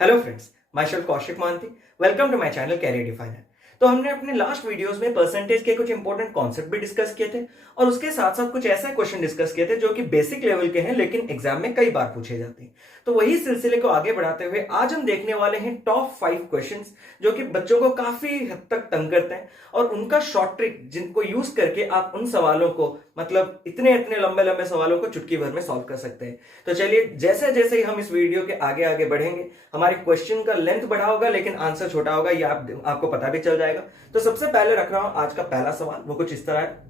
Hello friends, myself Kaushik Mohanty. Welcome to my channel career definer. तो हमने अपने last videos में परसेंटेज के कुछ इंपॉर्टेंट कॉन्सेप्ट भी डिस्कस किए थे और उसके साथ साथ कुछ ऐसे क्वेश्चन डिस्कस किए थे जो कि बेसिक लेवल के हैं लेकिन एग्जाम में कई बार पूछे जाते हैं। तो वही सिलसिले को आगे बढ़ाते हुए आज हम देखने वाले हैं टॉप 5 क्वेश्चंस जो कि बच्चों को काफी हद तक तंग करते हैं और उनका शॉर्ट ट्रिक जिनको यूज करके आप उन सवालों को मतलब इतने इतने लंबे लंबे सवालों को चुटकी भर में सॉल्व कर सकते हैं। तो चलिए जैसे जैसे ही हम इस वीडियो के आगे आगे बढ़ेंगे हमारे क्वेश्चन का लेंथ बढ़ा होगा लेकिन आंसर छोटा होगा, ये आपको पता भी चल जाएगा। तो सबसे पहले रख रहा हूं आज का पहला सवाल, वो कुछ इस तरह है।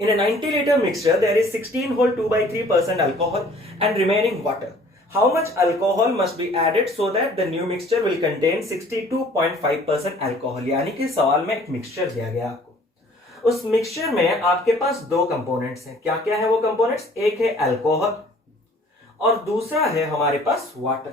In a 90-liter mixture, there is 16 whole 2/3% alcohol and remaining water. How much alcohol must be added so that the new mixture will contain 62.5% alcohol? यानी कि सवाल में एक मिक्सचर दिया गया आपको। उस मिक्सचर में आपके पास दो कंपोनेंट्स हैं। क्या क्या है वो कंपोनेंट्स? एक है अल्कोहल और दूसरा है हमारे पास वाटर।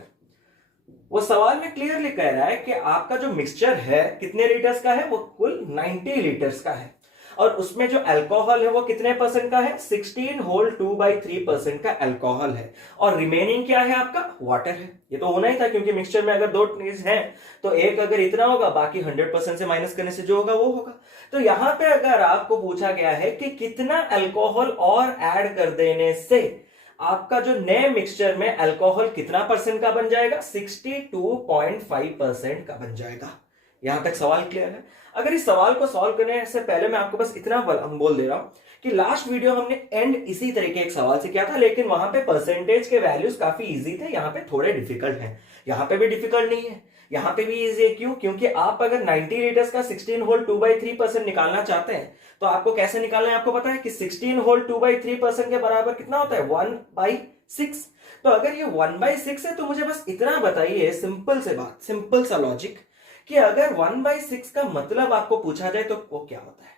वो सवाल में क्लियरली कह रहा है कि आपका जो मिक्सचर है कितने लीटर्स का है? वो कुल 90 लीटर्स का है और उसमें जो अल्कोहल है वो कितने परसेंट का है? 16 होल 2/3% का अल्कोहल है और रिमेनिंग क्या है आपका? वाटर है। ये तो होना ही था क्योंकि मिक्सचर में अगर दो चीज है तो एक अगर इतना होगा बाकी 100% से माइनस करने से जो होगा वो होगा। तो यहां पे अगर आपको पूछा गया है कि कितना अल्कोहल और ऐड कर देने से आपका जो नए मिक्सचर में अल्कोहल कितना परसेंट का बन जाएगा? 62.5% का बन जाएगा। यहां तक सवाल क्लियर है? अगर इस सवाल को सॉल्व करने से पहले मैं आपको बस इतना बोल दे रहा हूं कि लास्ट वीडियो हमने एंड इसी तरीके एक सवाल से किया था लेकिन वहां पे परसेंटेज के वैल्यूज काफी इजी थे, यहां पे थोड़े डिफिकल्ट हैं। यहां पे भी डिफिकल्ट नहीं है, यहां पे भी इजी है। क्यों? क्योंकि आप अगर 90 लीटर्स का 16 होल 2/3% निकालना चाहते हैं तो आपको कैसे निकालना है? आपको पता है कि 16 होल 2/3% के बराबर कितना होता है? 1/6। तो अगर ये 1/6 है तो मुझे बस इतना बताइए, सिंपल से बात, सिंपल सा लॉजिक, कि अगर 1/6 का मतलब आपको पूछा जाए तो वो क्या होता है?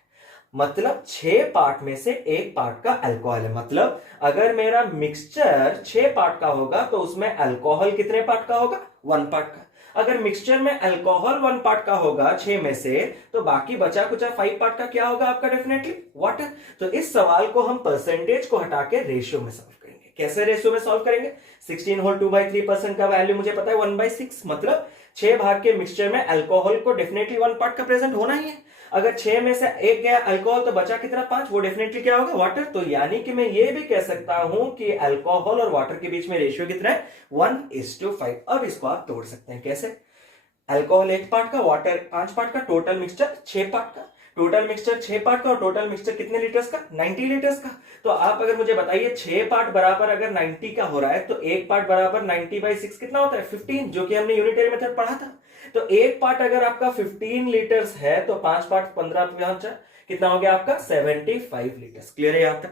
मतलब 6 पार्ट में से एक पार्ट का अल्कोहल है। मतलब अगर मेरा मिक्सचर 6 पार्ट का होगा तो उसमें अल्कोहल कितने पार्ट का होगा? 1 पार्ट का। अगर मिक्सचर में अल्कोहल 1 पार्ट का होगा 6 में से तो बाकी बचा कुचा 5 पार्ट का क्या होगा आपका? Definitely water. तो इस सवाल को हम परसेंटेज को हटा के रेशियो में सॉल्व करेंगे। कैसे रेशियो में सॉल्व करेंगे? 16 होल 2/3% का वैल्यू मुझे पता है 1/6, मतलब 6 भाग के मिक्सचर में अल्कोहल को डेफिनेटली 1 पार्ट का प्रेजेंट होना ही है। अगर 6 में से एक गया अल्कोहल तो बचा कितना? 5, वो डेफिनेटली क्या होगा? वाटर। तो यानी कि मैं ये भी कह सकता हूं कि अल्कोहल और वाटर के बीच में रेशियो कितना है? 1:5। अब इसको आप तोड़ सकते हैं। कैसे? अल्कोहल 1 पार्ट का, वाटर 5 पार्ट का, टोटल मिक्सचर 6 पार्ट का। टोटल मिक्सचर 6 पार्ट का और टोटल मिक्सचर कितने लीटर्स का? 90 लीटर्स का। तो आप अगर मुझे बताइए 6 पार्ट बराबर अगर 90 का हो रहा है तो 1 पार्ट बराबर 90/6 कितना होता है? 15, जो कि हमने यूनिटरी मेथड पढ़ा था। तो 1 पार्ट अगर आपका 15 लीटर्स है तो 5 पार्ट 15 कितना हो गया आपका? 75 लीटर्स। क्लियर है यहां तक?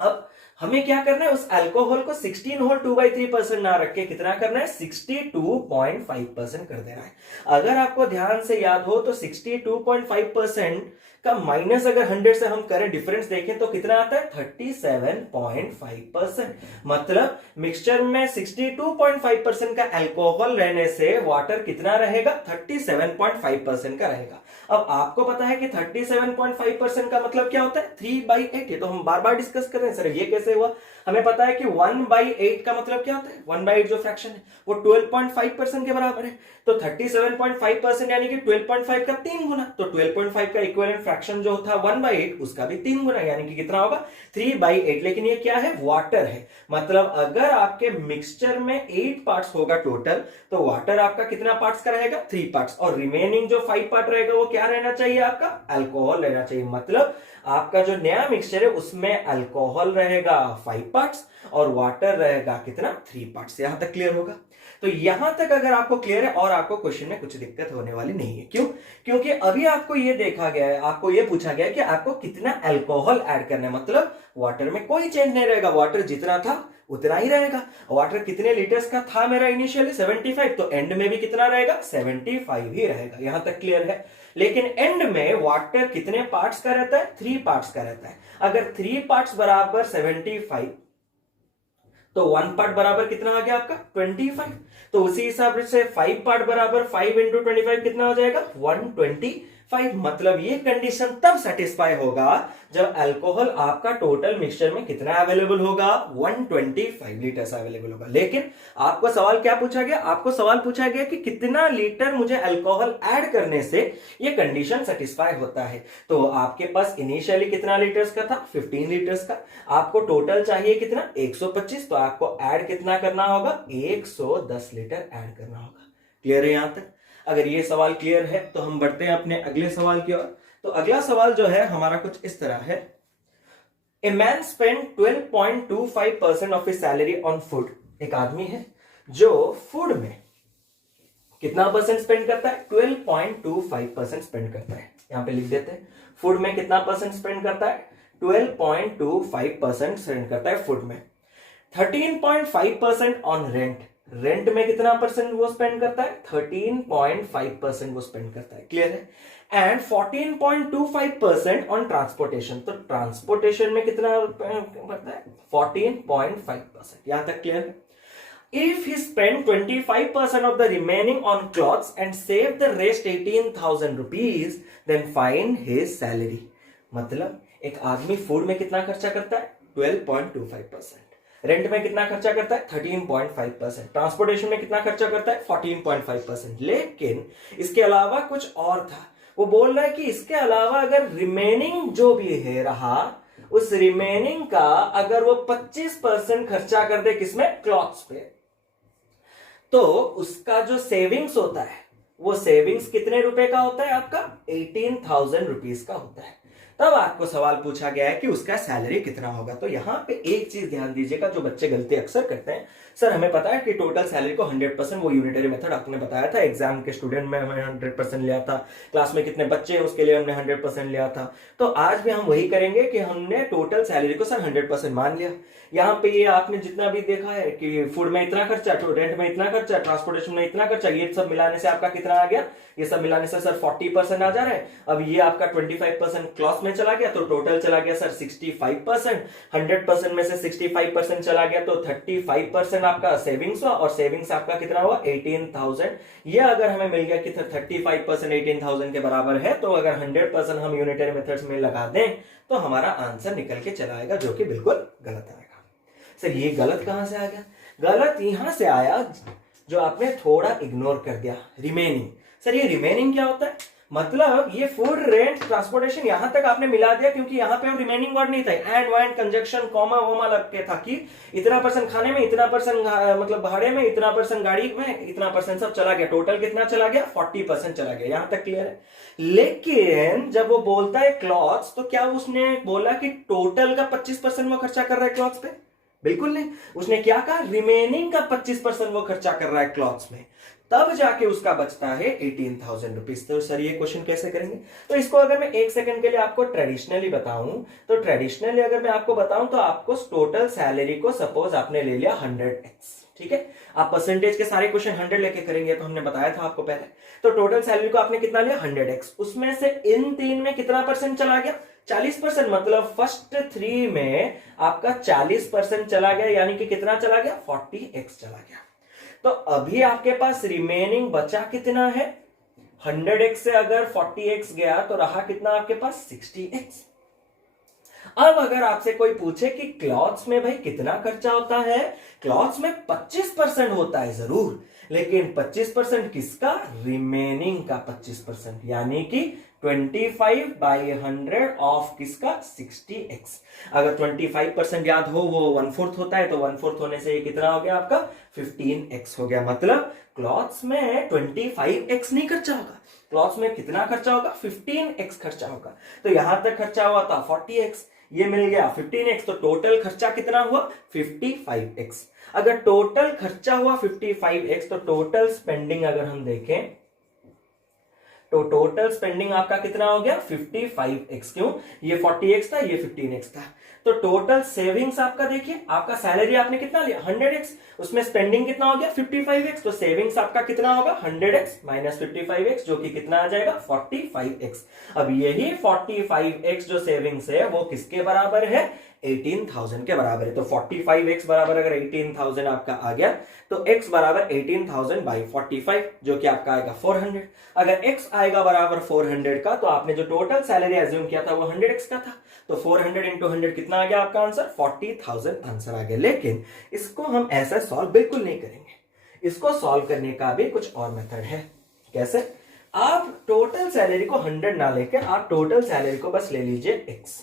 अब हमें क्या करना है? उस अल्कोहल को 16 होल 2/3% ना रख के कितना करना है? 62.5% कर देना है। अगर आपको ध्यान से याद हो तो 62.5% का माइनस अगर 100 से हम करें, डिफरेंस देखें तो कितना आता है? 37.5%। मतलब मिक्सचर में 62.5% का अल्कोहल रहने से वाटर कितना रहेगा? 37.5% का रहेगा। अब आपको पता है कि 37.5% का मतलब क्या होता है? 3/8। ये तो हम बार बार डिस्कस कर रहे हैं, सर ये कैसे हुआ? हमें पता है कि 1/8 का मतलब क्या होता है? 1/8 जो फ्रैक्शन है वो 12.5% के बराबर है। तो 37.5% यानी कि 12.5 का 3 गुना। तो 12.5 का इक्विवेलेंट फ्रैक्शन जो था 1/8 उसका भी 3 गुना, यानी कि कितना होगा? 3/8। लेकिन ये क्या है? वाटर है। मतलब अगर आपके मिक्सचर में 8 पार्ट्स होगा टोटल तो वाटर आपका कितना पार्ट्स का रहेगा? 3 पार्ट्स। और रिमेनिंग जो 5 पार्ट रहेगा वो क्या रहना चाहिए आपका? अल्कोहल रहना चाहिए। मतलब आपका जो नया मिक्सचर है उसमें अल्कोहल रहेगा 5 पार्ट्स और वाटर रहेगा कितना? 3 पार्ट्स। यहां तक क्लियर होगा? तो यहां तक अगर आपको क्लियर है और आपको क्वेश्चन में कुछ दिक्कत होने वाली नहीं है। क्यों? क्योंकि अभी आपको ये देखा गया है, आपको ये पूछा गया है कि आपको कितना अल्कोहल ऐड करना है। मतलब वाटर में कोई चेंज नहीं रहेगा, वाटर जितना था उतना ही रहेगा। वाटर कितने लीटर्स का था मेरा इनिशियली? 75, तो एंड में भी कितना रहेगा? 75 ही रहेगा। यहां तक क्लियर है? लेकिन एंड में वाटर कितने पार्ट्स का रहता है? 3 पार्ट्स का रहता है। अगर 3 पार्ट्स बराबर 75 तो 1 पार्ट बराबर कितना आ गया आपका? 25। तो उसी हिसाब से 5 पार्ट बराबर 5 × 25 कितना हो जाएगा? 125 5। मतलब ये कंडीशन तब सेटिस्फाई होगा जब अल्कोहल आपका टोटल मिक्सचर में कितना अवेलेबल होगा, 125 लीटर्स अवेलेबल होगा। लेकिन आपको सवाल क्या पूछा गया, आपको सवाल पूछा गया कि कितना लीटर मुझे अल्कोहल ऐड करने से ये कंडीशन सेटिस्फाई होता है। तो आपके पास इनिशियली कितना लीटर्स का था, 15 लीटर्स का। आपको टोटल चाहिए कितना, 125। तो आपको ऐड कितना करना होगा, 110 लीटर ऐड करना होगा। क्लियर है यहां तक? अगर ये सवाल क्लियर है तो हम बढ़ते हैं अपने अगले सवाल की ओर। तो अगला सवाल जो है हमारा कुछ इस तरह है। A man spend 12.25% of his salary on food. एक आदमी है जो फूड में कितना परसेंट स्पेंड करता है, 12.25% स्पेंड करता है। यहां पे लिख देते हैं, फूड में कितना परसेंट स्पेंड करता है, 12.25% स्पेंड करता है फूड में। 13.5% ऑन रेंट। रेंट में कितना परसेंट वो स्पेंड करता है, 13.5% वो स्पेंड करता है। क्लियर है? And 14.25% on transportation. तो ट्रांसपोर्टेशन में कितना करता है, 14.5%। यहां तक क्लियर है? If he spent 25% of the remaining on clothes and saved the rest 18,000 rupees, then find his salary। मतलब एक आदमी फूड में कितना खर्चा करता है, 12.25%। रेंट में कितना खर्चा करता है, 13.5%। ट्रांसपोर्टेशन में कितना खर्चा करता है, 14.5%। लेकिन इसके अलावा कुछ और था। वो बोल रहा है कि इसके अलावा अगर रिमेनिंग जो भी है रहा, उस रिमेनिंग का अगर वो 25% खर्चा कर दे किसमें, क्लॉथ्स पे, तो उसका जो सेविंग्स होता है वो सेविंग्स कितने रुपए का होता है आपका, 18,000 रुपीज का होता है। तब आपको सवाल पूछा गया है कि उसका सैलरी कितना होगा। तो यहां पे एक चीज ध्यान दीजिएगा, जो बच्चे गलती अक्सर करते हैं, सर हमें पता है कि टोटल सैलरी को 100%, वो यूनिटरी मेथड आपने बताया था, एग्जाम के स्टूडेंट में हमें 100% लिया था, क्लास में कितने बच्चे हैं उसके लिए हमने 100% लिया था। तो आज भी हम वही करेंगे कि हमने टोटल सैलरी को सर 100% मान लिया। यहाँ पे ये आपने जितना भी देखा है कि फूड में इतना खर्चा, रेंट में इतना खर्चा, ट्रांसपोर्टेशन में इतना खर्चा, ये सब मिलाने से आपका कितना आ गया, ये सब मिलाने से सर 40% आ जा रहा है। अब ये आपका 25% क्लॉथ में चला गया तो टोटल चला गया सर 65%। 100% में से 65% चला गया तो 35% आपका सेविंग्स हुआ, और सेविंग्स आपका कितना हुआ, 18,000। ये अगर हमें मिल गया कि 35% 18,000 के बराबर है, तो अगर 100% हम यूनिटरी मेथड्स में लगा दें तो हमारा आंसर निकल के चला आएगा, जो कि बिल्कुल गलत आएगा। सर ये गलत कहां से आ गया, गलत यहां से आया जो आपने थोड़ा इग्नोर कर दिया, रिमेनिंग। सर ये रिमेनिंग क्या होता है, मतलब ये फूड, रेंट, ट्रांसपोर्टेशन यहां तक आपने मिला दिया, क्योंकि यहां पे रिमेनिंग वर्ड नहीं था, एंड वाइंड कंजक्शन कॉमा वोमा लग के था कि इतना परसेंट खाने में, इतना परसेंट मतलब भाड़े में, इतना परसेंट गाड़ी में, इतना परसेंट सब चला गया। टोटल कितना चला गया, 40% चला गया। यहां तक क्लियर है? लेकिन जब वो बोलता है क्लॉथ्स, तो क्या उसने बोला कि टोटल का 25% वो खर्चा कर रहा है क्लॉथ्स पे? बिल्कुल नहीं। उसने क्या कहा, रिमेनिंग का 25% वो खर्चा कर रहा है क्लॉथ्स में, तब जाके उसका बचता है 18,000 रुपीज। तो सर ये क्वेश्चन कैसे करेंगे? तो इसको अगर मैं एक सेकंड के लिए आपको ट्रेडिशनली बताऊं, तो ट्रेडिशनली अगर मैं आपको बताऊं तो आपको टोटल सैलरी को सपोज आपने ले लिया 100x, ठीक है? आप परसेंटेज के सारे क्वेश्चन 100 लेके करेंगे, तो हमने बताया था आपको पहले। तो टोटल सैलरी को आपने कितना लिया, 100x। उसमें से इन तीन में कितना परसेंट चला गया, 40%। मतलब फर्स्ट 3 में आपका 40% चला गया, यानी कि कितना चला गया, 40x चला गया। तो अभी आपके पास रिमेनिंग बचा कितना है, 100x से अगर 40x गया तो रहा कितना आपके पास, 60x। अब अगर आपसे कोई पूछे कि क्लॉथ्स में भाई कितना खर्चा होता है, क्लॉथ्स में 25% होता है जरूर, लेकिन 25% किसका, रिमेनिंग का 25%, यानी कि 25/100 ऑफ किसका, 60x। अगर 25% याद हो वो 1/4 होता है, तो 1/4 होने से ये कितना हो गया आपका, 15x हो गया। मतलब क्लॉथ्स में 25x नहीं खर्चा होगा, क्लॉथ्स में कितना खर्चा होगा, 15x खर्चा होगा। तो यहां तक खर्चा हुआ था 40x, ये मिल गया 15x, तो टोटल खर्चा कितना हुआ, 55x। अगर टोटल खर्चा हुआ 55x, तो टोटल स्पेंडिंग अगर हम देखें तो टोटल स्पेंडिंग आपका कितना हो गया, 55x। क्यों, ये 40x था, ये 15x था। तो टोटल सेविंग्स आपका देखिए, आपका सैलरी आपने कितना लिया, 100x, उसमें स्पेंडिंग कितना हो गया, 55x। तो सेविंग्स आपका कितना होगा, 100x माइनस 55x, जो कि कितना आ जाएगा, 45x। अब यही 45x जो सेविंग्स है वो किसके बराबर है, 18,000 के बराबर है। तो 45x बराबर अगर 18,000 आपका आ गया तो x बराबर 18,000 बाई 45 जो कि आपका आएगा 400। अगर x आएगा बराबर 400 का तो आपने जो टोटल सैलरी एज्यूम किया था वो 100x का था, तो 400 इंटू 100 कितना आ गया आपका आंसर, 40,000 आंसर आ गया। लेकिन इसको हम ऐसा सॉल्व बिल्कुल नहीं करेंगे, इसको सॉल्व करने का भी कुछ और मेथड है। कैसे? आप टोटल सैलरी को 100 ना लेके आप टोटल सैलरी को बस ले लीजिए x।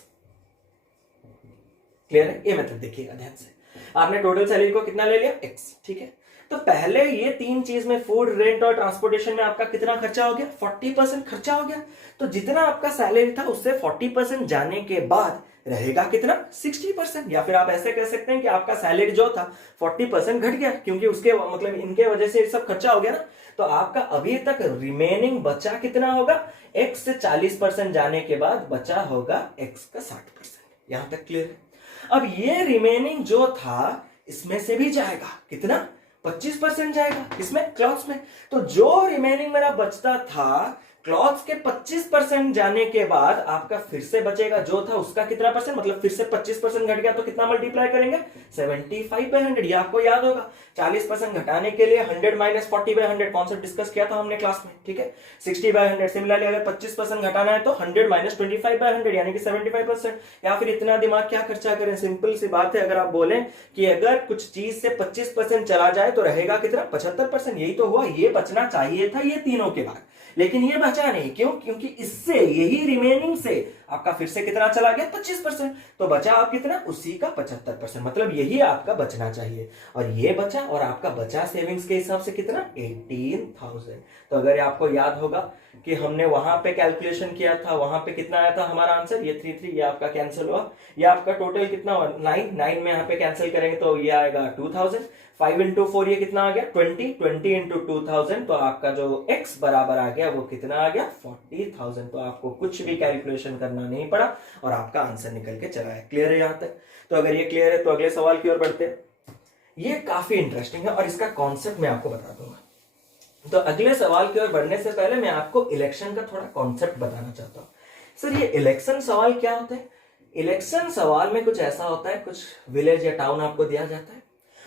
क्लियर है? ये मेथड देखिएगा ध्यान से। आपने टोटल सैलरी को कितना ले लिया, x, ठीक है। तो पहले ये तीन चीज में फूड, रेंट और ट्रांसपोर्टेशन में आपका कितना खर्चा हो गया, 40% खर्चा हो गया। तो जितना आपका सैलरी था उससे 40% जाने के बाद रहेगा कितना, 60%। या फिर आप ऐसे कह सकते हैं कि आपका सैलरी जो था 40% घट गया, क्योंकि उसके मतलब इनके वजह से सब खर्चा हो गया ना। तो आपका अभी तक रिमेनिंग बचा कितना होगा, x से 40% जाने के बाद बचा होगा x का 60%। यहां तक क्लियर है? अब ये रिमेनिंग जो था इसमें से भी जाएगा कितना, 25% जाएगा, इसमें क्लॉथ्स में। तो जो रिमेनिंग मेरा बचता था क्लॉथ्स के 25% जाने के बाद आपका फिर से बचेगा जो था उसका कितना परसेंट, मतलब फिर से 25% घट गया तो कितना मल्टीप्लाई करेंगे, 75/100। ये आपको याद होगा 40% घटाने के लिए 100 माइनस 40/100 कॉन्सेप्ट डिस्कस किया था हमने क्लास में, ठीक है। 60/100 सिमिलरली अगर 25% घटाना है तो 100 माइनस 25/100 यानी कि 75%। या फिर इतना दिमाग क्या खर्चा करें, सिंपल सी बात है। अगर आप बोलें कि अगर कुछ चीज से 25% चला जाए तो रहेगा कितना, 75%। यही तो हुआ, ये बचना चाहिए था ये तीनों के बाद, लेकिन ये बचा नहीं। क्यों? क्योंकि इससे यही रिमेनिंग से आपका फिर से कितना चला गया, 25%। तो बचा आप कितना, उसी का 75%, मतलब यही आपका बचना चाहिए। और ये बचा, और आपका बचा सेविंग्स के हिसाब से कितना, 18,000। तो अगर आपको याद होगा कि हमने वहां पे कैलकुलेशन किया था, वहां पे कितना आया था हमारा आंसर, ये 33, ये आपका कैंसिल हुआ। ये आपका टोटल कितना हुआ, 9 में यहाँ पे कैंसिल करेंगे तो ये आएगा 2000। 5 इंटू 4 ये कितना आ गया, 20 इंटू 2000। तो आपका जो x बराबर आ गया वो कितना आ गया, 40,000। तो आपको कुछ भी कैलकुलेशन करना नहीं पड़ा और आपका आंसर निकल के चला है। क्लियर है यहां तक? तो अगर ये क्लियर है तो अगले सवाल की ओर बढ़ते हैं। ये काफी इंटरेस्टिंग है और इसका कॉन्सेप्ट मैं आपको बता दूंगा। तो अगले सवाल की ओर बढ़ने से पहले मैं आपको इलेक्शन का थोड़ा कॉन्सेप्ट बताना चाहता हूं। सर ये इलेक्शन सवाल क्या होता है? इलेक्शन सवाल में कुछ ऐसा होता है, कुछ विलेज या टाउन आपको दिया जाता है,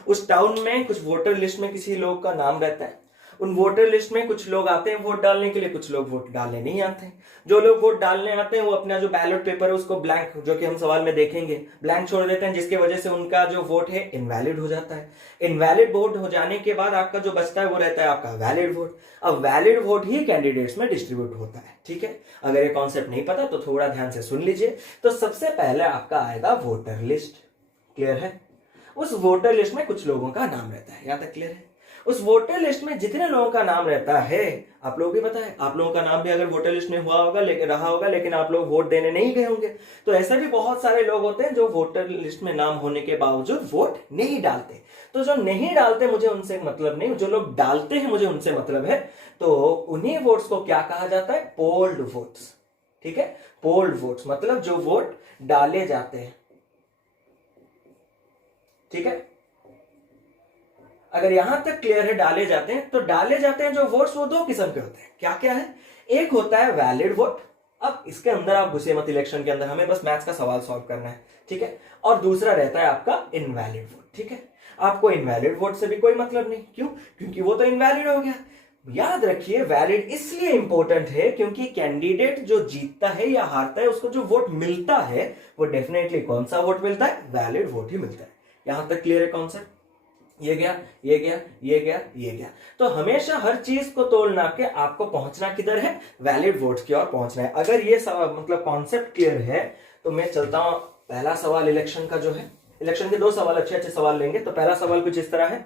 उस टाउन में कुछ वोटर लिस्ट में किसी लोग का नाम रहता है, उन वोटर लिस्ट में कुछ लोग आते हैं वोट डालने के लिए, कुछ लोग वोट डालने नहीं आते हैं। जो लोग वोट डालने आते हैं वो अपना जो बैलेट पेपर है उसको ब्लैंक, जो कि हम सवाल में देखेंगे, ब्लैंक छोड़ देते हैं, जिसकी वजह से उनका जो वोट है इनवैलिड हो जाता है। इनवैलिड वोट हो जाने के बाद आपका जो बचता है वो रहता है आपका वैलिड वोट। अब वैलिड वोट ही कैंडिडेट्स में डिस्ट्रीब्यूट होता है, ठीक है। अगर ये कॉन्सेप्ट नहीं पता तो थोड़ा ध्यान से सुन लीजिए। तो सबसे पहले आपका आएगा वोटर लिस्ट। क्लियर है? उस वोटर लिस्ट में कुछ लोगों का नाम रहता है, यहां तक क्लियर है? उस वोटर लिस्ट में जितने लोगों का नाम रहता है, आप लोगों को भी पता है, आप लोगों का नाम भी अगर वोटर लिस्ट में हुआ होगा रहा होगा, लेकिन आप लोग वोट देने नहीं गए होंगे। तो ऐसे भी बहुत सारे लोग होते हैं जो वोटर लिस्ट में नाम होने के बावजूद वोट नहीं डालते। तो जो नहीं डालते मुझे उनसे मतलब नहीं, जो लोग डालते हैं मुझे उनसे मतलब है। तो उन्हीं वोट्स को क्या कहा जाता है, पोल्ड वोट्स, ठीक है। पोल्ड वोट्स मतलब जो वोट डाले जाते हैं, ठीक है। अगर यहां तक क्लियर है, डाले जाते हैं, तो डाले जाते हैं जो वोट्स वो दो किस्म के होते हैं। क्या क्या है? एक होता है वैलिड वोट। अब इसके अंदर आप घुसे मत, इलेक्शन के अंदर हमें बस मैथ्स का सवाल सॉल्व करना है, ठीक है। और दूसरा रहता है आपका इनवैलिड वोट, ठीक है। आपको इनवैलिड वोट से भी कोई मतलब नहीं, क्यों? क्योंकि वो तो इनवैलिड हो गया। याद रखिए वैलिड इसलिए इंपॉर्टेंट है क्योंकि कैंडिडेट जो जीतता है या हारता है उसको जो वोट मिलता है वो डेफिनेटली कौन सा वोट मिलता है, वैलिड वोट ही मिलता है। यहां तक क्लियर है कॉन्सेप्ट? ये गया, ये गया, ये गया, ये गया। तो हमेशा हर चीज को तोड़ना के आपको पहुंचना किधर है, वैलिड वोट्स की ओर पहुंचना है। अगर ये मतलब कॉन्सेप्ट क्लियर है तो मैं चलता हूं पहला सवाल इलेक्शन का जो है। इलेक्शन के दो सवाल अच्छे अच्छे सवाल लेंगे। तो पहला सवाल कुछ इस तरह है,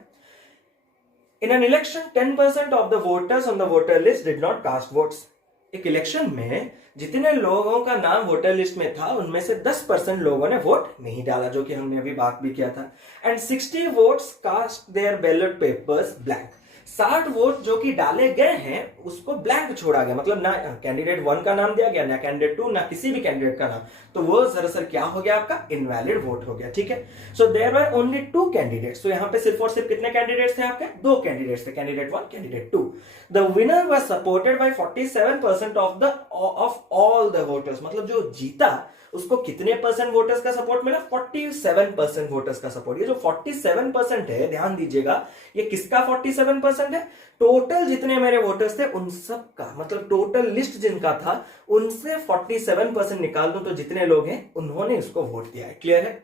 in an election 10% of the voters on the voter list did not cast votes. एक इलेक्शन में जितने लोगों का नाम वोटर लिस्ट में था उनमें से 10% लोगों ने वोट नहीं डाला, जो कि हमने अभी बात भी किया था। And 60 votes cast their ballot papers blank. 60 vote जो कि डाले गए हैं उसको ब्लैंक छोड़ा गया, मतलब ना कैंडिडेट 1 का नाम दिया गया, ना कैंडिडेट 2, ना किसी भी कैंडिडेट का नाम। तो वो दरअसल क्या हो गया, आपका इनवैलिड वोट हो गया, ठीक है। So there were only 2 candidates. तो यहां पे सिर्फ और सिर्फ कितने कैंडिडेट्स थे आपके, 2 कैंडिडेट्स थे, candidate 1, candidate 2। The winner was supported by 47% of all the voters. मतलब जो जीता उसको कितने परसेंट वोटर्स का सपोर्ट मिला? 47% वोटर्स का सपोर्ट। ये जो 47% है, ध्यान दीजिएगा, ये किसका 47% है? टोटल जितने मेरे वोटर्स थे उन सब का, मतलब टोटल लिस्ट जिनका था उनसे 47% निकाल दूं तो जितने लोग हैं उन्होंने उसको वोट दिया है। क्लियर है?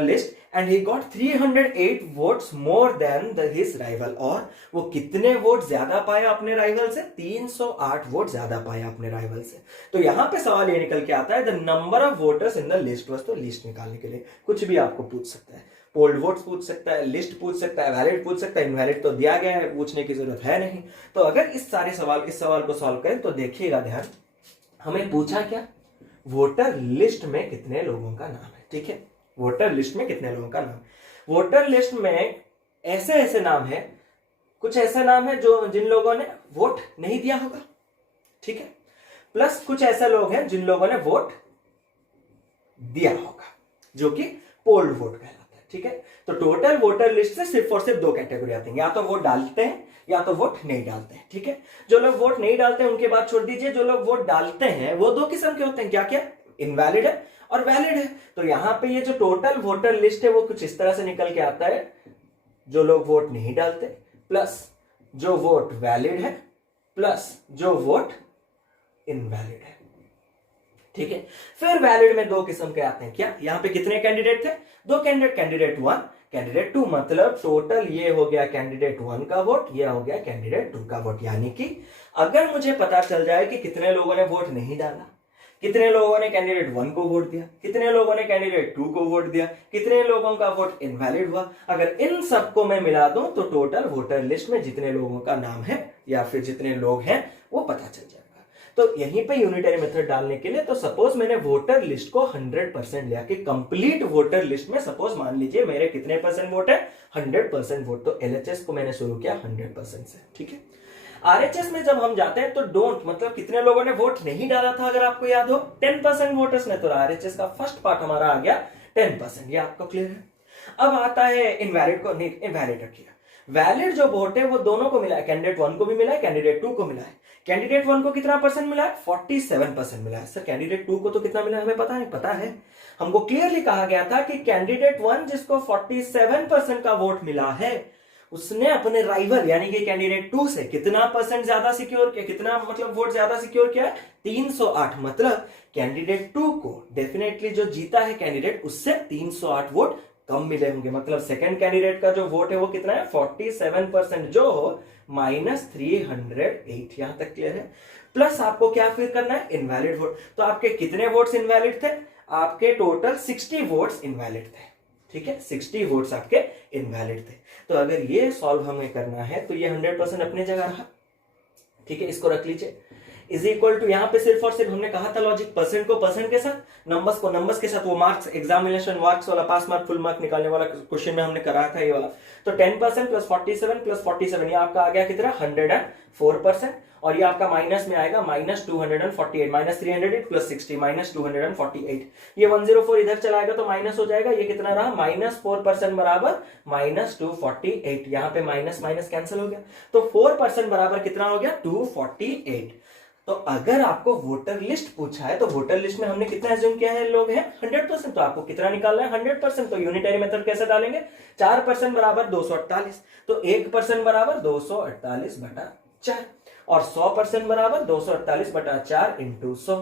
List and he got 308 votes more than his rival. और वो कितने वोट ज्यादा पाया अपने राइवल से? 308 वोट ज्यादा पाया अपने राइवल से। तो यहां पे सवाल ये निकल के आता है the number of voters in the list was. तो लिस्ट निकालने के लिए कुछ भी आपको पूछ सकता है, पोल्ड वोट्स पूछ सकता है, लिस्ट पूछ सकता है, वैलिड पूछ सकता है। इनवैलिड तो दिया गया है, पूछने की जरूरत है नहीं। तो अगर इस सवाल को सॉल्व करें तो देखिएगा ध्यान, हमें पूछा क्या? वोटर लिस्ट में कितने लोगों का नाम है। ठीक है, वोटर लिस्ट में कितने लोगों का नाम? वोटर लिस्ट में ऐसे ऐसे नाम है, कुछ ऐसे नाम है जो जिन लोगों ने वोट नहीं दिया होगा, ठीक है, प्लस कुछ ऐसे लोग हैं जिन लोगों ने वोट दिया होगा, जो कि पोल्ड वोट कहलाता है। ठीक है, तो टोटल वोटर लिस्ट से सिर्फ और सिर्फ दो कैटेगरी आती है, या तो वोट डालते हैं या तो वोट नहीं डालते हैं। ठीक है, जो लोग वोट नहीं डालते हैं उनके बात छोड़ दीजिए, जो लोग वोट डालते हैं वो दो किस्म के होते हैं, क्या क्या? इनवैलिड है और वैलिड है। तो यहां पे ये जो टोटल वोटर लिस्ट है वो कुछ इस तरह से निकल के आता है, जो लोग वोट नहीं डालते प्लस जो वोट वैलिड है प्लस जो वोट इनवैलिड है। ठीक है, फिर वैलिड में दो किस्म के आते हैं, क्या? यहां पे कितने कैंडिडेट थे? दो कैंडिडेट, कैंडिडेट 1 कैंडिडेट 2, मतलब टोटल ये हो गया कैंडिडेट 1 का वोट, ये हो गया कैंडिडेट 2 का वोट। यानी कि अगर मुझे पता चल जाए कि कितने लोगों ने वोट नहीं डाला, कितने लोगों ने कैंडिडेट 1 को वोट दिया, कितने लोगों ने कैंडिडेट 2 को वोट दिया, कितने लोगों का वोट इनवैलिड हुआ, अगर इन सबको मैं मिला दूं तो टोटल वोटर लिस्ट में जितने लोगों का नाम है या फिर जितने लोग हैं वो पता चल जाएगा। तो यहीं पे यूनिटरी मेथड डालने के लिए, तो सपोज मैंने वोटर लिस्ट को 100% लिया कि कंप्लीट वोटर लिस्ट में सपोज मान लीजिए मेरे कितने परसेंट वोट है? 100% वोट। तो एलएचएस को मैंने शुरू किया 100% से। ठीक है, आरएचएस में जब हम जाते हैं तो डोंट, मतलब कितने लोगों ने वोट नहीं डाला था, अगर आपको याद हो 10% वोटर्स ने, तो आरएचएस का फर्स्ट पार्ट हमारा आ गया 10%। ये आपको क्लियर है? अब आता है इनवैलिड को, नहीं इनवैलिड रखिए। वैलिड जो वोट है वो दोनों को मिला है, कैंडिडेट 1 को भी मिला है, कैंडिडेट 2 को मिला है। कैंडिडेट 1 को कितना परसेंट मिला है? 47% मिला है। सर कैंडिडेट 2 को तो कितना मिला है हमें पता है? पता है, हमको क्लियरली कहा गया था कि कैंडिडेट 1 जिसको 47% का वोट मिला है उसने अपने राइवल यानी कि कैंडिडेट 2 से कितना परसेंट ज्यादा सिक्योर किया, कितना मतलब वोट ज्यादा सिक्योर किया? 308। मतलब कैंडिडेट 2 को डेफिनेटली जो जीता है कैंडिडेट, उससे 308 वोट कम मिले होंगे। मतलब सेकंड कैंडिडेट का जो वोट है वो कितना है? 47%, जो -308। यहां तक क्लियर है? प्लस आपको क्या फिर करना है? Invalid vote. तो आपके कितने वोट्स इनवैलिड थे? आपके टोटल 60 वोट्स इनवैलिड थे। ठीक है, 60 वोट्स आपके इनवैलिड थे। तो अगर ये सॉल्व हमें करना है तो ये 100% अपनी जगह रहा। ठीक है, इसको रख लीजिए, इज इक्वल टू, यहां पे सिर्फ और सिर्फ हमने कहा था लॉजिक, परसेंट को परसेंट के साथ, नंबर्स को नंबर्स के साथ, वो मार्क्स एग्जामिनेशन मार्क्स वाला पास मार्क फुल मार्क निकालने वाला क्वेश्चन में हमने कराया था ये वाला। तो 10% प्लस 47 प्लस 47, ये आपका आ गया कितना? 104%। और ये आपका माइनस में आएगा -248, -308 प्लस 60 -248। ये 104 इधर चलाएगा तो माइनस हो जाएगा, ये कितना रहा? -4% बराबर -248। यहां पे माइनस माइनस कैंसिल हो गया, तो 4% बराबर कितना हो गया? 248। तो अगर आपको वोटर लिस्ट पूछा है तो वोटर लिस्ट में हमने कितना एज्यूम किया है? लोग हैं 100%, तो आपको कितना निकालना है? 100%। तो यूनिटरी मेथड कैसे डालेंगे? 4% बराबर 248, तो 1% बराबर 248/4, और 100% बराबर 248/4 इंटू 100।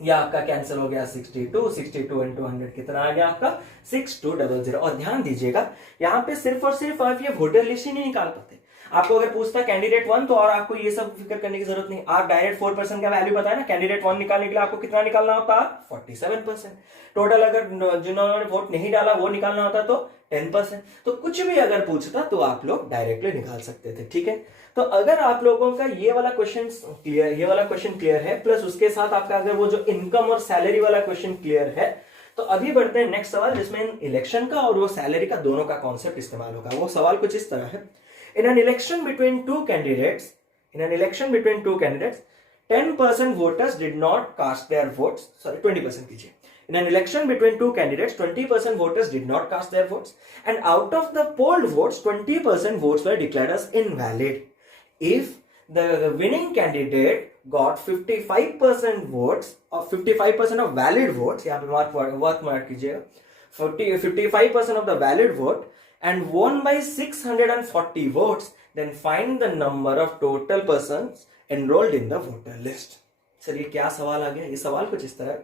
यह आपका कैंसिल हो गया 62 इंटू 100 कितना आ गया आपका? 6200। और ध्यान दीजिएगा यहां पे सिर्फ और सिर्फ आप ये वोटर लिस्ट ही नहीं निकाल पाते। आपको अगर पूछता कैंडिडेट 1 तो और आपको ये सब फिक्र करने की जरूरत नहीं, आप डायरेक्ट 4% का वैल्यू बताया ना। कैंडिडेट 1 निकालने के लिए आपको कितना निकालना होता? 47%। टोटल अगर जिन्होंने वोट नहीं डाला वो निकालना होता तो 10%। तो कुछ भी अगर पूछता तो आप लोग डायरेक्टली निकाल सकते थे। ठीक है, तो अगर आप लोगों का ये वाला क्वेश्चन क्लियर है, प्लस उसके साथ आपका अगर वो जो इनकम और सैलरी वाला क्वेश्चन क्लियर है, तो अभी बढ़ते हैं नेक्स्ट सवाल, जिसमें इलेक्शन का और वो सैलरी का दोनों का कॉन्सेप्ट इस्तेमाल होगा। वो सवाल कुछ इस तरह है, in an election between two candidates 10% voters did not cast their votes, sorry 20% कीजिए। In an election between two candidates 20% voters did not cast their votes, and out of the polled votes 20% votes were declared as invalid if the winning candidate got 55% votes or 55% of valid votes, यहाँ पे mark कीजिएगा, 55% of the valid vote and won by 640 votes, then find the number of total persons enrolled in the voter list. Sir ये क्या सवाल आ गया? ये सवाल कुछ इस तरह,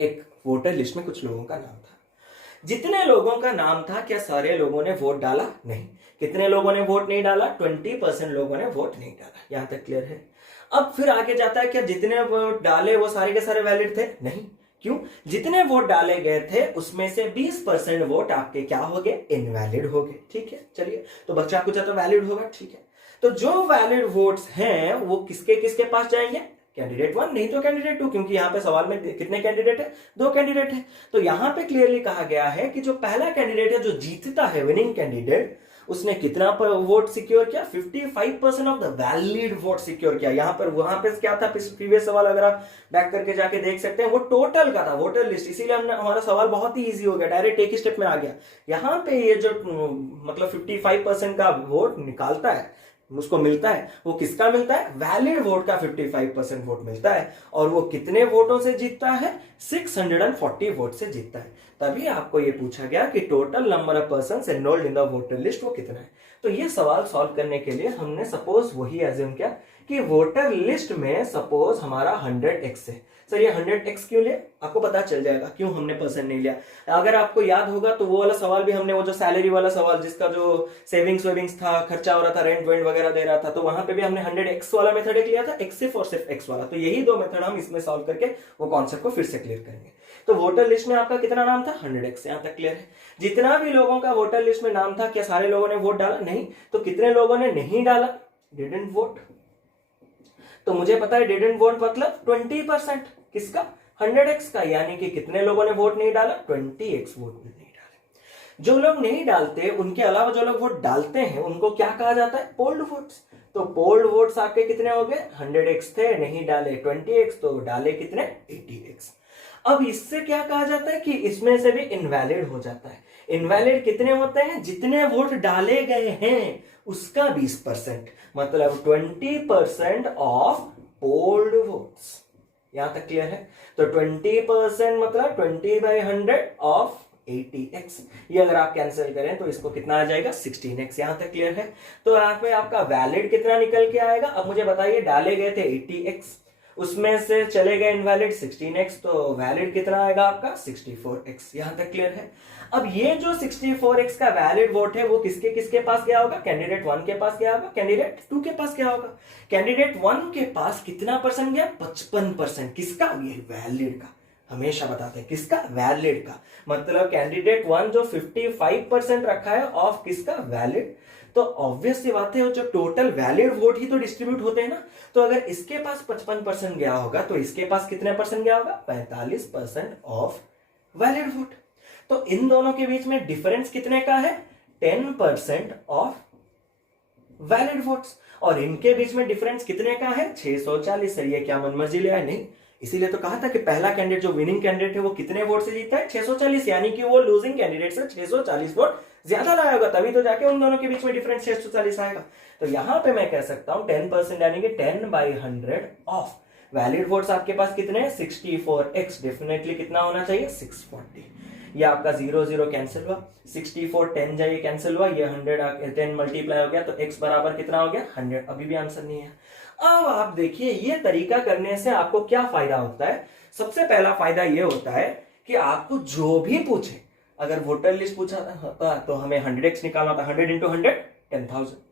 एक वोटर लिस्ट में कुछ लोगों का नाम था, जितने लोगों का नाम था क्या सारे लोगों ने वोट डाला? नहीं। कितने लोगों ने वोट नहीं डाला? 20% लोगों ने वोट नहीं डाला। यहां तक क्लियर है? अब फिर आगे जाता है, क्या जितने वोट डाले वो सारे के सारे वैलिड थे? नहीं। क्यों? जितने वोट डाले गए थे उसमें से 20% वोट आपके क्या हो गए? इनवैलिड हो गए। ठीक है, चलिए, तो बच्चा पूछा तो वैलिड होगा, ठीक है। तो जो वैलिड वोट्स हैं वो किसके किसके पास जाएंगे? कैंडिडेट 1, नहीं तो कैंडिडेट 2, क्योंकि यहां पे सवाल में कितने कैंडिडेट है? 2 कैंडिडेट है। तो यहां पे क्लियरली कहा गया है कि जो पहला कैंडिडेट है, जो जीतता है, विनिंग कैंडिडेट, उसने कितना वोट सिक्योर किया? 55% of the valid vote secure किया। यहां पर वहां पे क्या था? प्रीवियस सवाल अगर आप बैक करके जाके देख सकते हैं, वो टोटल का था, वोटर लिस्ट, इसीलिए हमारा सवाल बहुत ही इजी हो गया, डायरेक्ट एक ही स्टेप में आ गया। यहां पे ये जो मतलब 55% का वोट निकालता है, उसको मिलता है, वो किसका मिलता है? वैलिड वोट का 55% वोट मिलता है, और वो कितने वोटों से जीतता है? 640 वोट से जीतता है। तभी आपको ये पूछा गया कि total number of persons enrolled in the voter list वो कितना है। तो ये सवाल सॉल्व करने के लिए हमने सपोज वही एज्यूम किया कि वोटर लिस्ट में सपोज हमारा 100x है। सर ये 100x क्यों लिया? आपको पता चल जाएगा क्यों हमने परसेंट नहीं लिया। अगर आपको याद होगा तो वो वाला सवाल भी हमने, वो जो सैलरी वाला सवाल जिसका जो सेविंग्स था, खर्चा हो रहा था, रेंट वेंट वगैरह दे रहा था, तो वहां पे भी हमने 100x वाला मेथड लिया था, x सिर्फ और सिर्फ x वाला। तो यही दो मेथड हम इसमें सॉल्व करके वो कॉन्सेप्ट को फिर से क्लियर करेंगे। तो वोटर लिस्ट में आपका कितना नाम था? 100x। यहां तक क्लियर है? जितना भी लोगों का वोटर लिस्ट में नाम था, क्या सारे लोगों ने वोट डाला? नहीं। तो कितने लोगों ने नहीं डाला? Didn't vote. तो मुझे पता है डिडंट वोट मतलब 20%। किसका? 100x का। यानी कि कितने लोगों ने वोट नहीं डाला? 20x वोट नहीं डाले। जो लोग नहीं डालते, उनके अलावा जो लोग वोट डालते हैं, उनको क्या कहा जाता है? Polled votes. तो पोल्ड वोट्स आपके कितने हो गए? 100x थे, नहीं डाले 20x, तो डाले कितने? 80x। अब इससे क्या कहा जाता है कि इसमें से भी इनवैलिड हो जाता है। इनवैलिड कितने होते हैं? जितने वोट डाले गए हैं उसका 20%, मतलब 20% ऑफ पोल्ड वोट्स। यहां तक क्लियर है? तो 20% मतलब 20/100 ऑफ 80x। ये अगर आप कैंसिल करें तो इसको कितना आ जाएगा? 16x। यहां तक क्लियर है? तो यहाँ पे आपका वैलिड कितना निकल के आएगा? अब मुझे बताइए, डाले गए थे 80x, उसमें से चले गए इनवैलिड 16x, तो वैलिड कितना आएगा आपका? 64x। यहां तक क्लियर है? अब ये जो 64x का वैलिड वोट है वो किसके किसके पास गया होगा? कैंडिडेट 1 के पास गया होगा, कैंडिडेट 2 के पास गया होगा। कैंडिडेट 1 के पास कितना परसेंट गया? 55%। किसका? ये वैलिड का। हमेशा बताते हैं किसका? वैलिड का। मतलब कैंडिडेट 1 जो 55% रखा है ऑफ किसका? वैलिड। तो ऑब्वियस सी बात है, जो टोटल वैलिड वोट ही तो डिस्ट्रीब्यूट होते हैं ना। तो अगर इसके पास 55% गया होगा तो इसके पास कितने परसेंट गया होगा? 45% ऑफ वैलिड वोट। तो इन दोनों के बीच में डिफरेंस कितने का है? 10% ऑफ वैलिड वोट्स। और इनके बीच में डिफरेंस कितने का है? 640। सर ये क्या मनमर्जी ले आए? नहीं, इसीलिए तो कहा था कि पहला कैंडिडेट जो विनिंग कैंडिडेट है वो कितने वोट से जीता है? 640। यानी कि वो लूजिंग कैंडिडेट से 640 वोट ज्यादा लाया होगा, तभी तो जाके उन दोनों के बीच में डिफरेंस 640 आएगा। तो यहां पे मैं कह सकता हूं 10% यानी कि 10/100 ऑफ वैलिड वोट्स आपके पास कितने? 64x। डेफिनेटली कितना होना चाहिए? 640। ये आपका 0 0 कैंसिल हुआ, 64 10 जाइए कैंसिल हुआ, ये 100 10 मल्टीप्लाई हो गया, तो x बराबर कितना हो गया? 100। अभी भी आंसर नहीं है। अब आप देखिए, ये तरीका करने से आपको क्या फायदा होता है? सबसे पहला फायदा ये होता है कि आपको जो भी पूछे, अगर वोटर लिस्ट पूछा था तो हमें 100x निकालना था, 100 इंटू 100 10,000।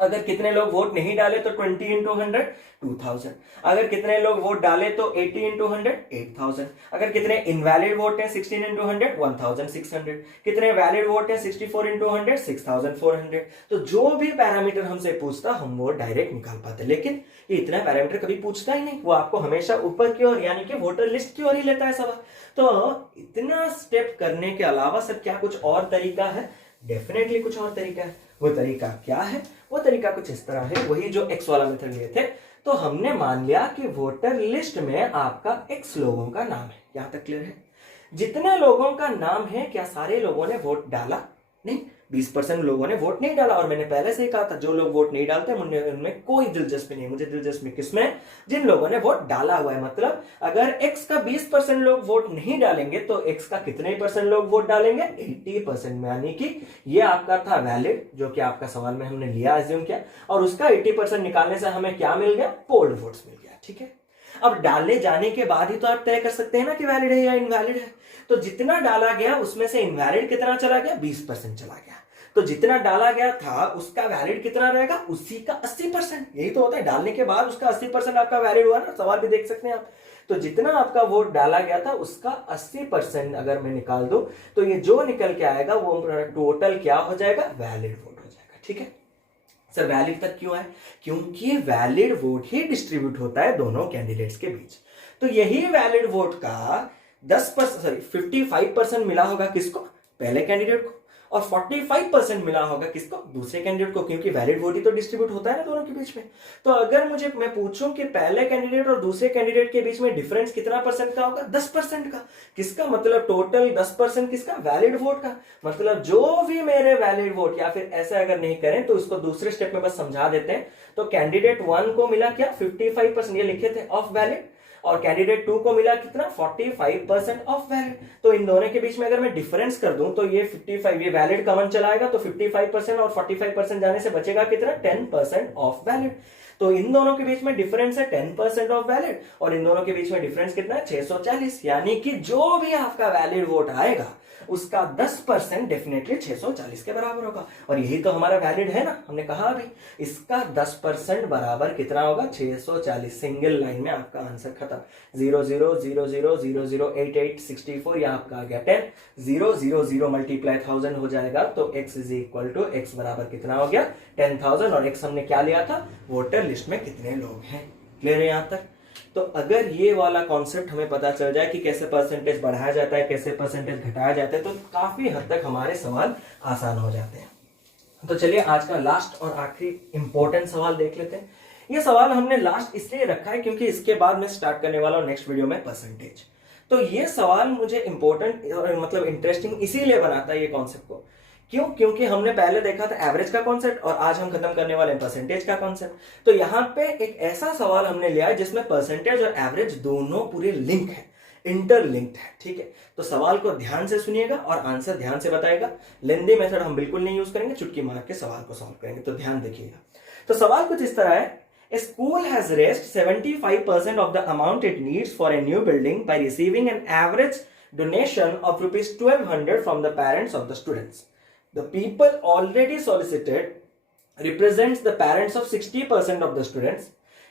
अगर कितने लोग वोट नहीं डाले तो 20 इंटू 100 2000। अगर कितने लोग वोट डाले तो 80 इंटू 100 8000। अगर कितने इनवैलिड वोट हैं 16 इंटू 100 1600। कितने वैलिड वोट हैं 64 इंटू 100 6400। तो जो भी पैरामीटर हमसे पूछता हम वो डायरेक्ट निकाल पाते, लेकिन ये इतना पैरामीटर कभी पूछता ही नहीं। वो आपको हमेशा ऊपर की ओर यानी कि वोटर लिस्ट की ओर ही लेता है सवाल। तो इतना स्टेप करने के अलावा सर क्या कुछ और तरीका है? डेफिनेटली कुछ और तरीका है। वो तरीका क्या है? वो तरीका कुछ इस तरह है, वही जो x वाला मेथड लिए थे। तो हमने मान लिया कि वोटर लिस्ट में आपका x लोगों का नाम है। यहां तक क्लियर है? जितने लोगों का नाम है क्या सारे लोगों ने वोट डाला? नहीं। 20% लोगों ने वोट नहीं डाला। और मैंने पहले से ही कहा था जो लोग वोट नहीं डालते उनमें कोई दिलचस्पी नहीं है। मुझे दिलचस्पी किसमें? जिन लोगों ने वोट डाला हुआ है। मतलब अगर एक्स का 20% लोग वोट नहीं डालेंगे तो एक्स का कितने % लोग वोट डालेंगे? 80% में। यानी कि ये आपका था वैलिड, जो कि आपका सवाल में हमने लिया, एज्यूम किया, और उसका 80% निकालने से हमें क्या मिल गया? पोल्ड वोट्स मिल गया। ठीक है, अब डाले जाने के बाद ही तो आप तय कर सकते हैं ना कि वैलिड है या इनवैलिड है। तो जितना डाला गया उसमें से इनवैलिड कितना चला गया? 20% चला गया। तो जितना डाला गया था उसका वैलिड कितना रहेगा? उसी का 80%। यही तो होता है, डालने के बाद उसका 80% आपका वैलिड हुआ ना। सवाल भी देख सकते हैं आप। तो जितना आपका वोट डाला गया था उसका 80% अगर मैं निकाल दूं तो ये जो निकल के आएगा वो टोटल क्या हो जाएगा? वैलिड वोट हो जाएगा। ठीक है सर, वैलिड तक क्यों है? क्योंकि वैलिड वोट ही डिस्ट्रीब्यूट होता है दोनों कैंडिडेट्स के बीच। तो यही वैलिड वोट का 55% मिला होगा किसको? पहले कैंडिडेट को, और 45% मिला होगा किसको? दूसरे कैंडिडेट को, क्योंकि वैलिड वोट ही तो डिस्ट्रीब्यूट होता है ना दोनों के बीच में। तो अगर मैं पूछूं कि पहले कैंडिडेट और दूसरे कैंडिडेट के बीच में डिफरेंस कितना % का होगा? 10% का। किसका? मतलब टोटल 10% किसका? वैलिड वोट का। मतलब जो भी मेरे वैलिड वोट, या फिर ऐसा अगर नहीं करें तो इसको दूसरे स्टेप में बस समझा देते हैं। तो कैंडिडेट 1 को मिला क्या? 55%, ये लिखे थे, ऑफ वैलिड, और कैंडिडेट 2 को मिला कितना? 45% ऑफ वैलिड। तो इन दोनों के बीच में अगर मैं डिफरेंस कर दूं तो ये 55, ये वैलिड कॉमन चलाएगा तो 55% और 45% जाने से बचेगा कितना? 10% ऑफ वैलिड। तो इन दोनों के बीच में डिफरेंस है 10% ऑफ वैलिड, और इन दोनों के बीच में डिफरेंस कितना है? 640। यानी कि जो भी आपका वैलिड वोट आएगा उसका 10% डेफिनेटली 640 के बराबर होगा। और यही तो हमारा वैलिड है ना, हमने कहा अभी। इसका 10% बराबर कितना होगा? 640। सिंगल लाइन में आपका आंसर खत्म। 0 0 0 0 0 0 8 8 64, यह आपका आ गया 10। 0 0 0 मल्टीप्लाई 1000 हो जाएगा तो x is equal to x बराबर कितना हो गया? 10,000। और x हमने क्या लिया था? वोटर लिस्ट में कितने लोग हैं। क्लियर है यहां तक? तो अगर ये वाला कॉन्सेप्ट हमें पता चल जाए कि कैसे परसेंटेज बढ़ाया जाता है, कैसे परसेंटेज घटाया जाता है, तो काफी हद तक हमारे सवाल आसान हो जाते हैं। तो चलिए आज का लास्ट और आखिरी इंपॉर्टेंट सवाल देख लेते हैं। ये सवाल हमने लास्ट इसलिए रखा है क्योंकि इसके बाद मैं स्टार्ट करने वाला हूं नेक्स्ट वीडियो में परसेंटेज। तो ये सवाल मुझे इंपॉर्टेंट और मतलब इंटरेस्टिंग इसीलिए बनाता है ये कॉन्सेप्ट को। क्यों? क्योंकि हमने पहले देखा था एवरेज का कॉन्सेप्ट और आज हम खत्म करने वाले हैं परसेंटेज का कॉन्सेप्ट। तो यहाँ पे एक ऐसा सवाल हमने लिया है जिसमें परसेंटेज और एवरेज दोनों पूरे लिंक है, इंटरलिंक्ड है। ठीक है, तो सवाल को ध्यान से सुनिएगा और आंसर ध्यान से बताएगा। लेंदी मेथड हम बिल्कुल नहीं यूज करेंगे, चुटकी मार के सवाल को सॉल्व करेंगे। तो ध्यान देखिएगा। तो सवाल कुछ इस तरह है, A school has raised 75% of the amount it needs for a new building by receiving an average donation of rupees 1200 from the parents of the students. The people already solicited represents the parents of 60% of the students.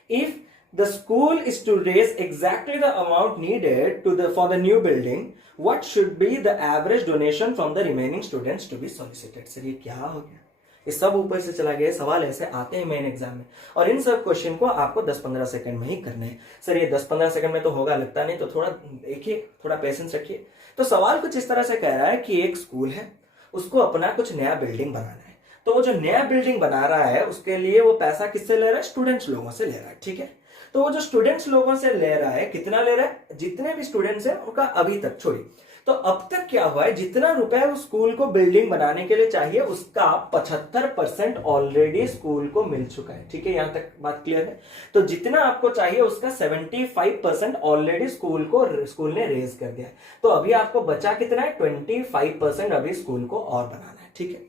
If the school is to raise exactly the amount needed for the new building, what should be the average donation from the remaining students to be solicited? Sir ये क्या हो गया? ये सब ऊपर से चला गया। सवाल ऐसे आते हैं मेन एग्जाम में, और इन सब क्वेश्चन को आपको 10-15 सेकंड में ही करना है। सर ये 10-15 सेकंड में तो होगा लगता नहीं, तो थोड़ा देखिए, थोड़ा पेशेंस रखिए। तो सवाल कुछ इस तरह से कह रहा है कि एक स्कूल है, उसको अपना कुछ नया बिल्डिंग बनाना है। तो वो जो नया बिल्डिंग बना रहा है उसके लिए वो पैसा किससे ले रहा है? स्टूडेंट्स लोगों से ले रहा है। ठीक है, तो वो जो स्टूडेंट्स लोगों से ले रहा है, कितना ले रहा है? जितने भी स्टूडेंट्स हैं उनका अभी तक छोड़िए। तो अब तक क्या हुआ है, जितना रुपए उस स्कूल को बिल्डिंग बनाने के लिए चाहिए उसका 75% ऑलरेडी स्कूल को मिल चुका है। ठीक है, यहां तक बात क्लियर है। तो जितना आपको चाहिए उसका 75% ऑलरेडी स्कूल ने रेज कर दिया है। तो अभी आपको बचा कितना है? 25% अभी स्कूल को और बनाना है। ठीक है,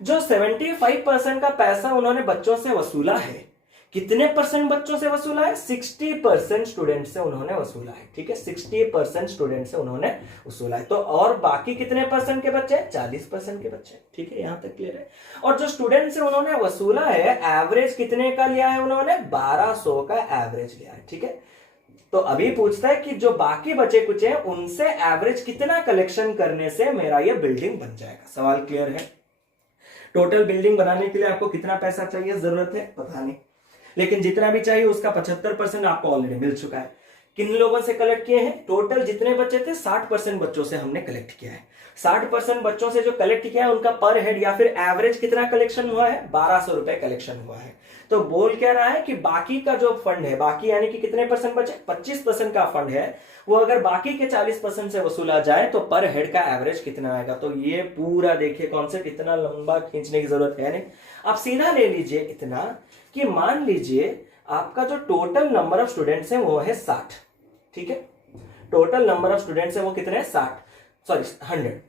जो 75% का पैसा उन्होंने बच्चों से वसूला है, कितने % बच्चों से वसूला है? 60% स्टूडेंट से उन्होंने वसूला है। ठीक है, 60% स्टूडेंट से उन्होंने वसूला है। तो और बाकी कितने % के बच्चे? 40% के बच्चे। ठीक है, यहां तक क्लियर है। और जो स्टूडेंट से उन्होंने वसूला है, एवरेज कितने का लिया है उन्होंने? 1200 का एवरेज लिया है। ठीक है, तो अभी पूछता है कि जो बाकी बचे कुछ है उनसे एवरेज कितना कलेक्शन करने से मेरा ये बिल्डिंग बन जाएगा। सवाल क्लियर है? टोटल बिल्डिंग बनाने के लिए आपको कितना पैसा चाहिए, जरूरत है पता नहीं, लेकिन जितना भी चाहिए उसका 75% आपको ऑलरेडी मिल चुका है। किन लोगों से कलेक्ट किए हैं? टोटल जितने बच्चे थे 60% बच्चों से हमने कलेक्ट किया है। 60% बच्चों से जो कलेक्ट किया है उनका पर हेड या फिर एवरेज कितना कलेक्शन हुआ है? 1200 रुपए कलेक्शन हुआ है। तो बोल क्या रहा है कि बाकी का जो फंड है, बाकी यानी कि कितने परसेंट बचे? 25% का फंड है, वो अगर बाकी के 40% से वसूला जाए तो पर हेड का एवरेज कितना आएगा। तो ये पूरा देखिए कॉन्सेप्ट, इतना लंबा खींचने की जरूरत है नहीं। आप सीधा ले लीजिए इतना कि मान लीजिए आपका जो टोटल नंबर ऑफ स्टूडेंट्स है वो है 60, ठीक है। टोटल नंबर ऑफ स्टूडेंट्स है वो कितने हैं? 100।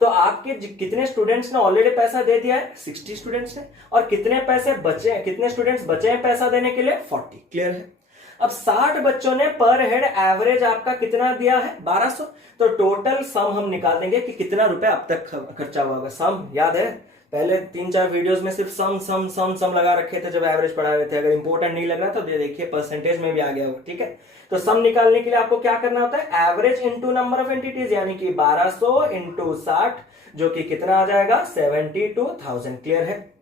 तो आपके कितने स्टूडेंट्स ने ऑलरेडी पैसा दे दिया है? 60 स्टूडेंट्स ने। और कितने पैसे बचे हैं, कितने स्टूडेंट्स बचे हैं पैसा देने के लिए? 40। क्लियर है। अब 60 बच्चों ने पर हेड एवरेज आपका कितना दिया है? 1200। तो टोटल सम हम निकाल देंगे कि कितना रुपए अब तक खर्चा हुआ होगा। सम याद है? पहले 3-4 वीडियोस में सिर्फ सम सम सम सम लगा रखे थे जब एवरेज पढ़ा रहे थे। अगर इंपॉर्टेंट नहीं लग रहा तो देखिए परसेंटेज में भी आ गया होगा, ठीक है। तो सम निकालने के लिए आपको क्या करना होता है? Average into number of entities, यानी कि 1200 इंटू 60, जो कि कितना आ जाएगा? 72,000। क्लियर है।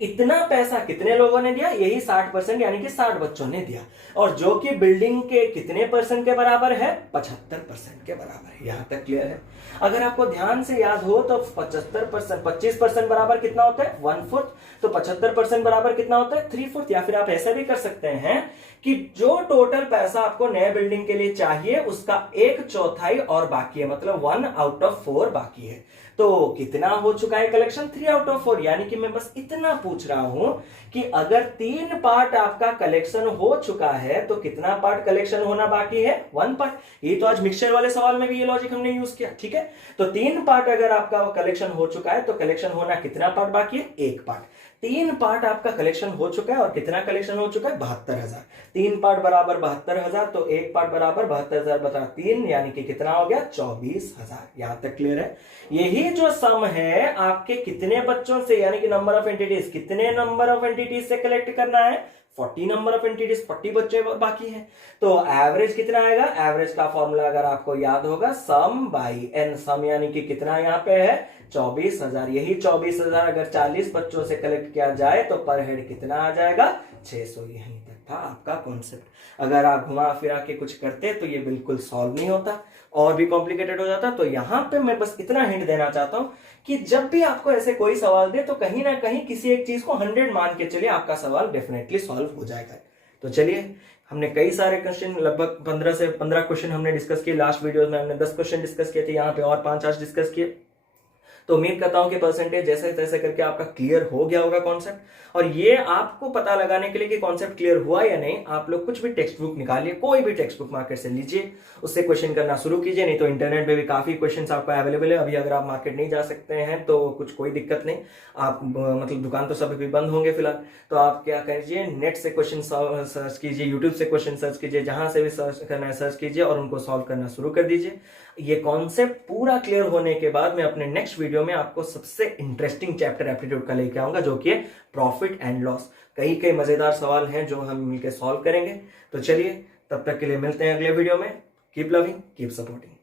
इतना पैसा कितने लोगों ने दिया? यही 60%, यानी कि 60 बच्चों ने दिया। और जो कि बिल्डिंग के कितने परसेंट के बराबर है? 75% के बराबर है। यहां तक क्लियर है। अगर आपको ध्यान से याद हो तो 75%, 25% बराबर कितना होता है? 1/4। तो 75% बराबर कितना होता है? 3/4। या फिर आप ऐसा भी कर सकते हैं कि जो टोटल पैसा आपको नए बिल्डिंग के लिए चाहिए उसका 1/4 और बाकी है, मतलब 1/4 बाकी है। तो कितना हो चुका है कलेक्शन? 3/4। यानी कि मैं बस इतना पूछ रहा हूं कि अगर 3 पार्ट आपका कलेक्शन हो चुका है तो कितना पार्ट कलेक्शन होना बाकी है? 1 पार्ट। ये तो आज मिक्सचर वाले सवाल में भी ये लॉजिक हमने यूज किया, ठीक है। तो 3 पार्ट अगर आपका कलेक्शन हो चुका है तो कलेक्शन होना कितना पार्ट बाकी है? 1 पार्ट। 3 पार्ट आपका कलेक्शन हो चुका है और कितना कलेक्शन हो चुका है? 72,000। 3 पार्ट बराबर 72,000, तो 1 पार्ट बराबर 72,000 बटा 3, यानी कि कितना हो गया? 24,000। यहां तक क्लियर है। यही जो सम है आपके कितने बच्चों से, यानी कि नंबर ऑफ एंटिटीज, कितने नंबर ऑफ एंटिटीज से कलेक्ट करना है? 40 नंबर ऑफ एंटिटीज, 40 बच्चे बाकी हैं। तो एवरेज कितना आएगा? एवरेज का फॉर्मूला अगर आपको याद होगा, सम बाई एन। सम यानी कि कितना यहां पे है? 24,000। यही 24,000 अगर 40 बच्चों से कलेक्ट किया जाए तो पर हेड कितना आ जाएगा? 600। यहीं तक था आपका कॉन्सेप्ट। अगर आप घुमा फिरा के कुछ करते तो ये बिल्कुल सॉल्व नहीं होता, और भी कॉम्प्लिकेटेड हो जाता। तो यहां पे मैं बस इतना हिंट देना चाहता हूं कि जब भी आपको ऐसे कोई सवाल दे तो कहीं ना कहीं किसी एक चीज को 100 मान के चलिए, आपका सवाल डेफिनेटली सॉल्व हो जाएगा। तो चलिए, हमने कई सारे क्वेश्चन, लगभग 15 से 15 क्वेश्चन हमने डिस्कस किए। लास्ट वीडियो में हमने 10 क्वेश्चन डिस्कस किए थे, यहाँ पे और 5-8 डिस्कस किए। तो उम्मीद करता हूं कि परसेंटेज जैसे तैसे करके आपका क्लियर हो गया होगा कॉन्सेप्ट। और ये आपको पता लगाने के लिए कि कॉन्सेप्ट क्लियर हुआ या नहीं, आप लोग कुछ भी टेक्स्ट बुक निकालिए, कोई भी टेक्स्ट बुक मार्केट से लीजिए, उससे क्वेश्चन करना शुरू कीजिए। नहीं तो इंटरनेट पे भी काफी क्वेश्चंस आपको अवेलेबल है। अभी अगर आप मार्केट नहीं जा सकते हैं तो कोई दिक्कत नहीं, आप मतलब दुकान तो सब अभी बंद होंगे फिलहाल, तो आप क्या कीजिए, नेट से क्वेश्चन सर्च कीजिए, यूट्यूब से क्वेश्चन सर्च कीजिए, जहां से भी सर्च करना है सर्च कीजिए और उनको सॉल्व करना शुरू कर दीजिए। ये कॉन्सेप्ट पूरा क्लियर होने के बाद मैं अपने नेक्स्ट वीडियो में आपको सबसे इंटरेस्टिंग चैप्टर एप्टीट्यूड का लेके आऊंगा, जो कि है प्रॉफिट एंड लॉस। कई मजेदार सवाल हैं जो हम मिलकर सॉल्व करेंगे। तो चलिए, तब तक के लिए मिलते हैं अगले वीडियो में। Keep loving, keep supporting.